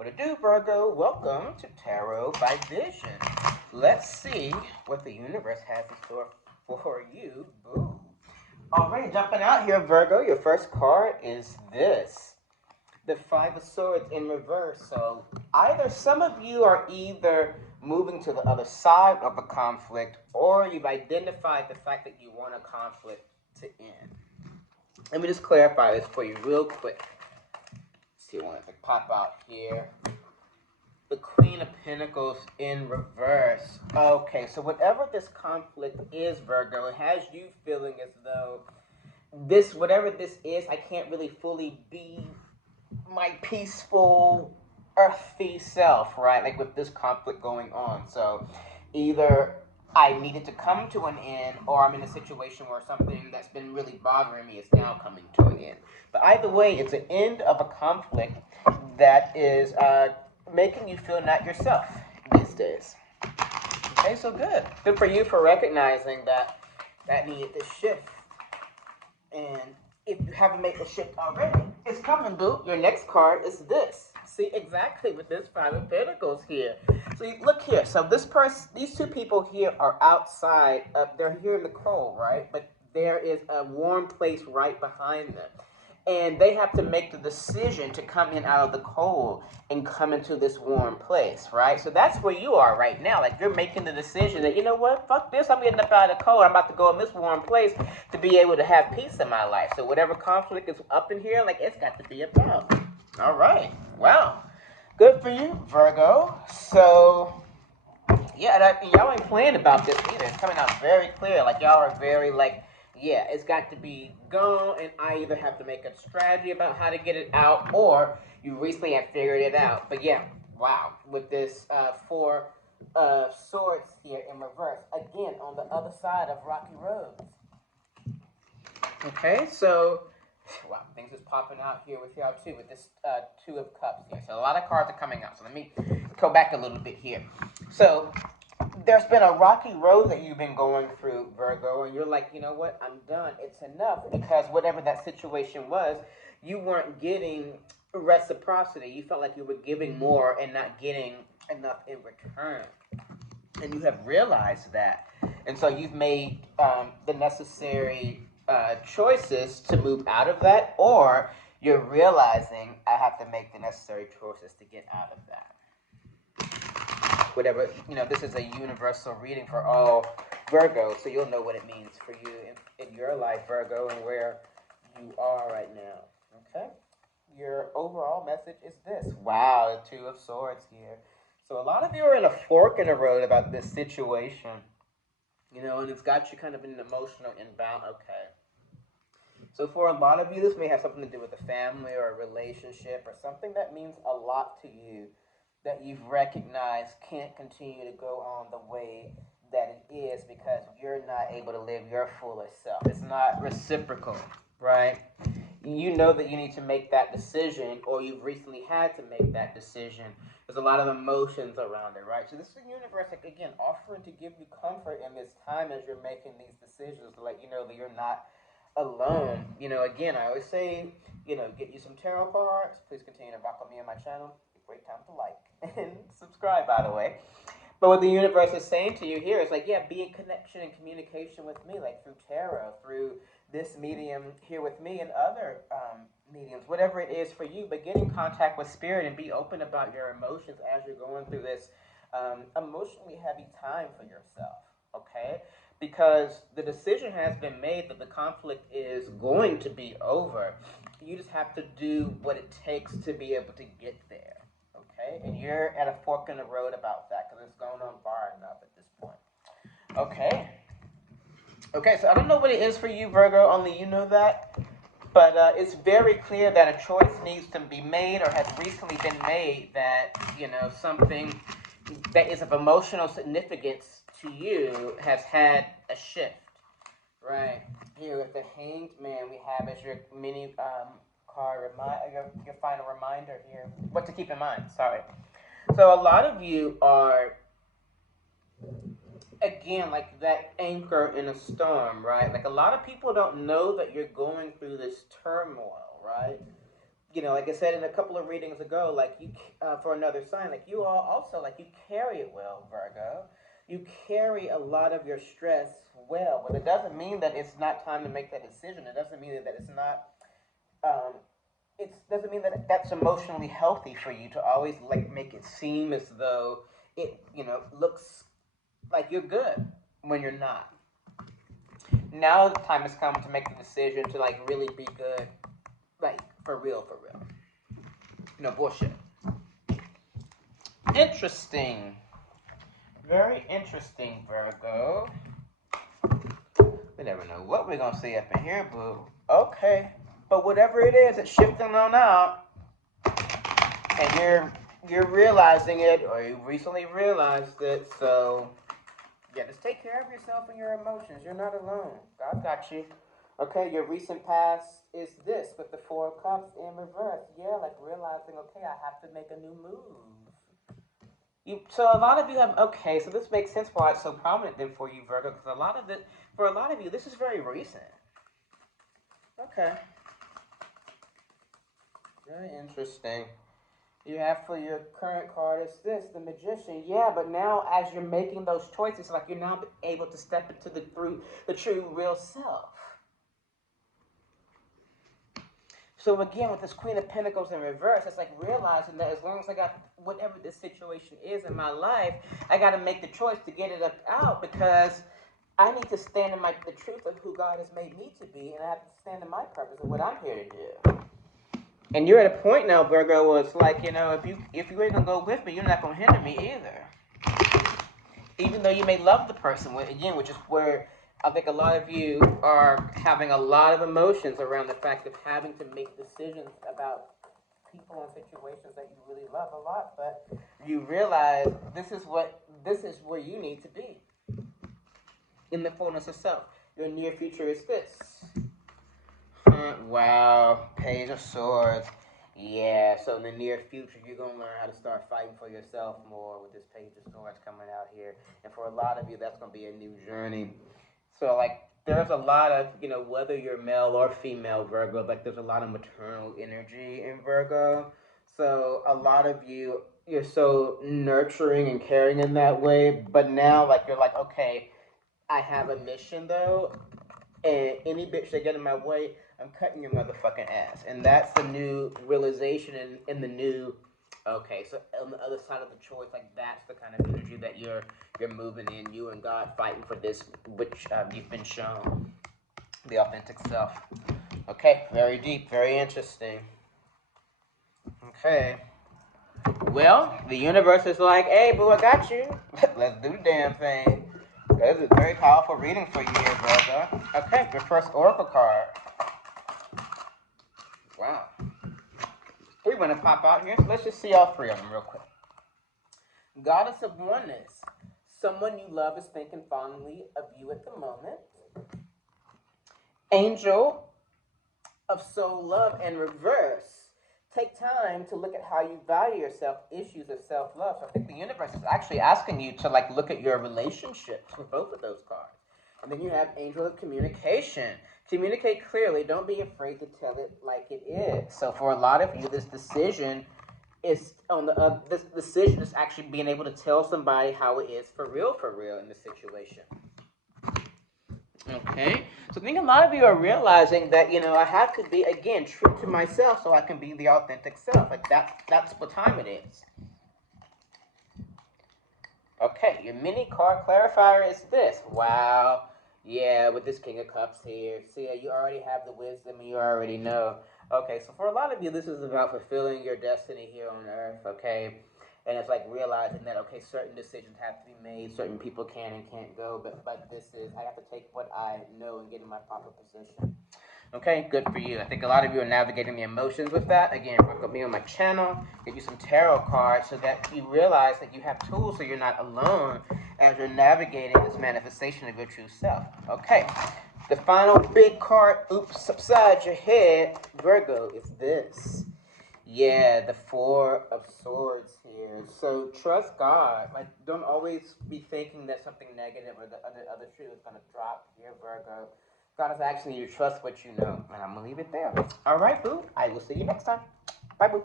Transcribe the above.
What it do, Virgo? Welcome to Tarot by Vision. Let's see what the universe has in store for you. Boo. Alright, jumping out here, Virgo. Your first card is this. The Five of Swords in reverse. So some of you are either moving to the other side of a conflict, or you've identified the fact that you want a conflict to end. Let me just clarify this for you real quick. See, I want to pop out here. The Queen of Pentacles in reverse. Okay, so whatever this conflict is, Virgo, it has you feeling as though whatever this is, I can't really fully be my peaceful, earthy self, right? Like with this conflict going on. So either I need it to come to an end, or I'm in a situation where something that's been really bothering me is now coming to an end. But either way, it's an end of a conflict that is making you feel not yourself these days. Okay, so good. Good for you for recognizing that needed to shift. And if you haven't made the shift already, it's coming, boo. Your next card is this. See, exactly with this Five of Pentacles here. So you look here. So these two people here are outside. They're here in the cold, right? But there is a warm place right behind them. And they have to make the decision to come in out of the cold and come into this warm place, right? So that's where you are right now. Like, you're making the decision that, you know what, fuck this, I'm getting up out of the cold. I'm about to go in this warm place to be able to have peace in my life. So whatever conflict is up in here, like, it's got to be about. All right. Wow. Good for you, Virgo. So, yeah, y'all ain't playing about this either. It's coming out very clear. Like, y'all are very, like, yeah, it's got to be gone, and I either have to make a strategy about how to get it out, or you recently have figured it out. But yeah, wow, with this Four of Swords here in reverse, again, on the other side of rocky roads. Okay, so, wow, things is popping out here with y'all too, with this Two of Cups here. So a lot of cards are coming out, so let me go back a little bit here. So, there's been a rocky road that you've been going through, Virgo, and you're like, you know what, I'm done. It's enough, because whatever that situation was, you weren't getting reciprocity. You felt like you were giving more and not getting enough in return. And you have realized that. And so you've made the necessary choices to move out of that, or you're realizing I have to make the necessary choices to get out of that. Whatever, this is a universal reading for all Virgo, so you'll know what it means for you in your life, Virgo, and where you are right now. Okay? Your overall message is this. Wow, the Two of Swords here. So a lot of you are in a fork in the road about this situation, and it's got you kind of in an emotional inbound. Okay. So for a lot of you, this may have something to do with a family or a relationship or something that means a lot to you, that you've recognized can't continue to go on the way that it is because you're not able to live your fullest self. It's not reciprocal, right? You know that you need to make that decision, or you've recently had to make that decision. There's a lot of emotions around it, right? So this is the universe, again, offering to give you comfort in this time as you're making these decisions, to let you know that you're not alone. Again, I always say, get you some tarot cards. Please continue to rock with me on my channel. Great time to like and subscribe, by the way. But what the universe is saying to you here is like, yeah, be in connection and communication with me, like through tarot, through this medium here with me and other mediums, whatever it is for you. But get in contact with spirit and be open about your emotions as you're going through this emotionally heavy time for yourself, okay? Because the decision has been made that the conflict is going to be over. You just have to do what it takes to be able to get there. Okay, and you're at a fork in the road about that because it's going on far enough at this point. Okay, so I don't know what it is for you, Virgo, only you know that. But it's very clear that a choice needs to be made, or has recently been made, that, something that is of emotional significance to you has had a shift. Right, here with the Hanged Man, we have as your mini card, your final reminder here, what to keep in mind, sorry. So a lot of you are, again, like that anchor in a storm, right? Like, a lot of people don't know that you're going through this turmoil, right? you know, like I said in a couple of readings ago, like you for another sign, like you all also like you carry it well, Virgo. You carry a lot of your stress well, but it doesn't mean that it's not time to make that decision. It doesn't mean that it's not. Um, it doesn't mean that that's emotionally healthy for you to always like make it seem as though it looks like you're good when you're not. Now the time has come to make the decision to like really be good, like for real, for real. No bullshit. Interesting. Very interesting, Virgo. We never know what we're gonna see up in here, boo. Okay. But whatever it is, it's shifting on out. And you're realizing it, or you recently realized it, so yeah, just take care of yourself and your emotions. You're not alone. God got you. Okay, your recent past is this with the Four of Cups in reverse. Yeah, like realizing, okay, I have to make a new move. So a lot of you have, okay, so this makes sense why it's so prominent then for you, Virgo, because for a lot of you, this is very recent. Okay. Very interesting. You have for your current card is this, the Magician. Yeah, but now as you're making those choices, like you're now able to step into the true real self. So again, with this Queen of Pentacles in reverse, it's like realizing that as long as I got whatever this situation is in my life, I got to make the choice to get it out because I need to stand in the truth of who God has made me to be, and I have to stand in my purpose and what I'm here to do. And you're at a point now, Virgo, where it's like, if you ain't gonna go with me, you're not gonna hinder me either. Even though you may love the person, again, which is where I think a lot of you are having a lot of emotions around the fact of having to make decisions about people and situations that you really love a lot, but you realize this is where you need to be in the fullness of self. Your near future is this. Wow, Page of Swords. Yeah, so in the near future, you're going to learn how to start fighting for yourself more with this Page of Swords coming out here. And for a lot of you, that's going to be a new journey. So, like, there's a lot of, whether you're male or female, Virgo, like, there's a lot of maternal energy in Virgo. So, a lot of you, you're so nurturing and caring in that way. But now, like, you're like, okay, I have a mission, though. And any bitch that get in my way, I'm cutting your motherfucking ass. And that's the new realization in the new, okay, so on the other side of the choice, like that's the kind of energy that you're moving in, you and God fighting for this, which you've been shown, the authentic self. Okay, very deep, very interesting. Okay. Well, the universe is like, hey, boo, I got you. Let's do the damn thing. This is a very powerful reading for you here, Virgo. Okay, your first oracle card. Wow. We're going to pop out here. So let's just see all three of them real quick. Goddess of Oneness. Someone you love is thinking fondly of you at the moment. Angel of Soul Love in reverse. Take time to look at how you value yourself, issues of self-love. So I think the universe is actually asking you to like look at your relationships with both of those cards. And then you have Angel of Communication. Communicate clearly. Don't be afraid to tell it like it is. So for a lot of you, this decision is this decision is actually being able to tell somebody how it is for real in the situation. Okay, so I think a lot of you are realizing that I have to be again true to myself so I can be the authentic self. Like that's what time it is. Okay, your mini card clarifier is this. Wow, yeah, with this King of Cups here. See, you already have the wisdom and you already know. Okay, so for a lot of you, this is about fulfilling your destiny here on Earth. Okay. And it's like realizing that, okay, certain decisions have to be made, certain people can and can't go, but this is, I have to take what I know and get in my proper position. Okay, good for you. I think a lot of you are navigating the emotions with that. Again, work with me on my channel, get you some tarot cards so that you realize that you have tools so you're not alone as you're navigating this manifestation of your true self. Okay, the final big card, upside your head, Virgo, is this. Yeah, the Four of Swords here. So trust God. Like, don't always be thinking that something negative or the other shoe is going to drop here, Virgo. God is asking you to trust what you know. And I'm going to leave it there. All right, boo. I will see you next time. Bye, boo.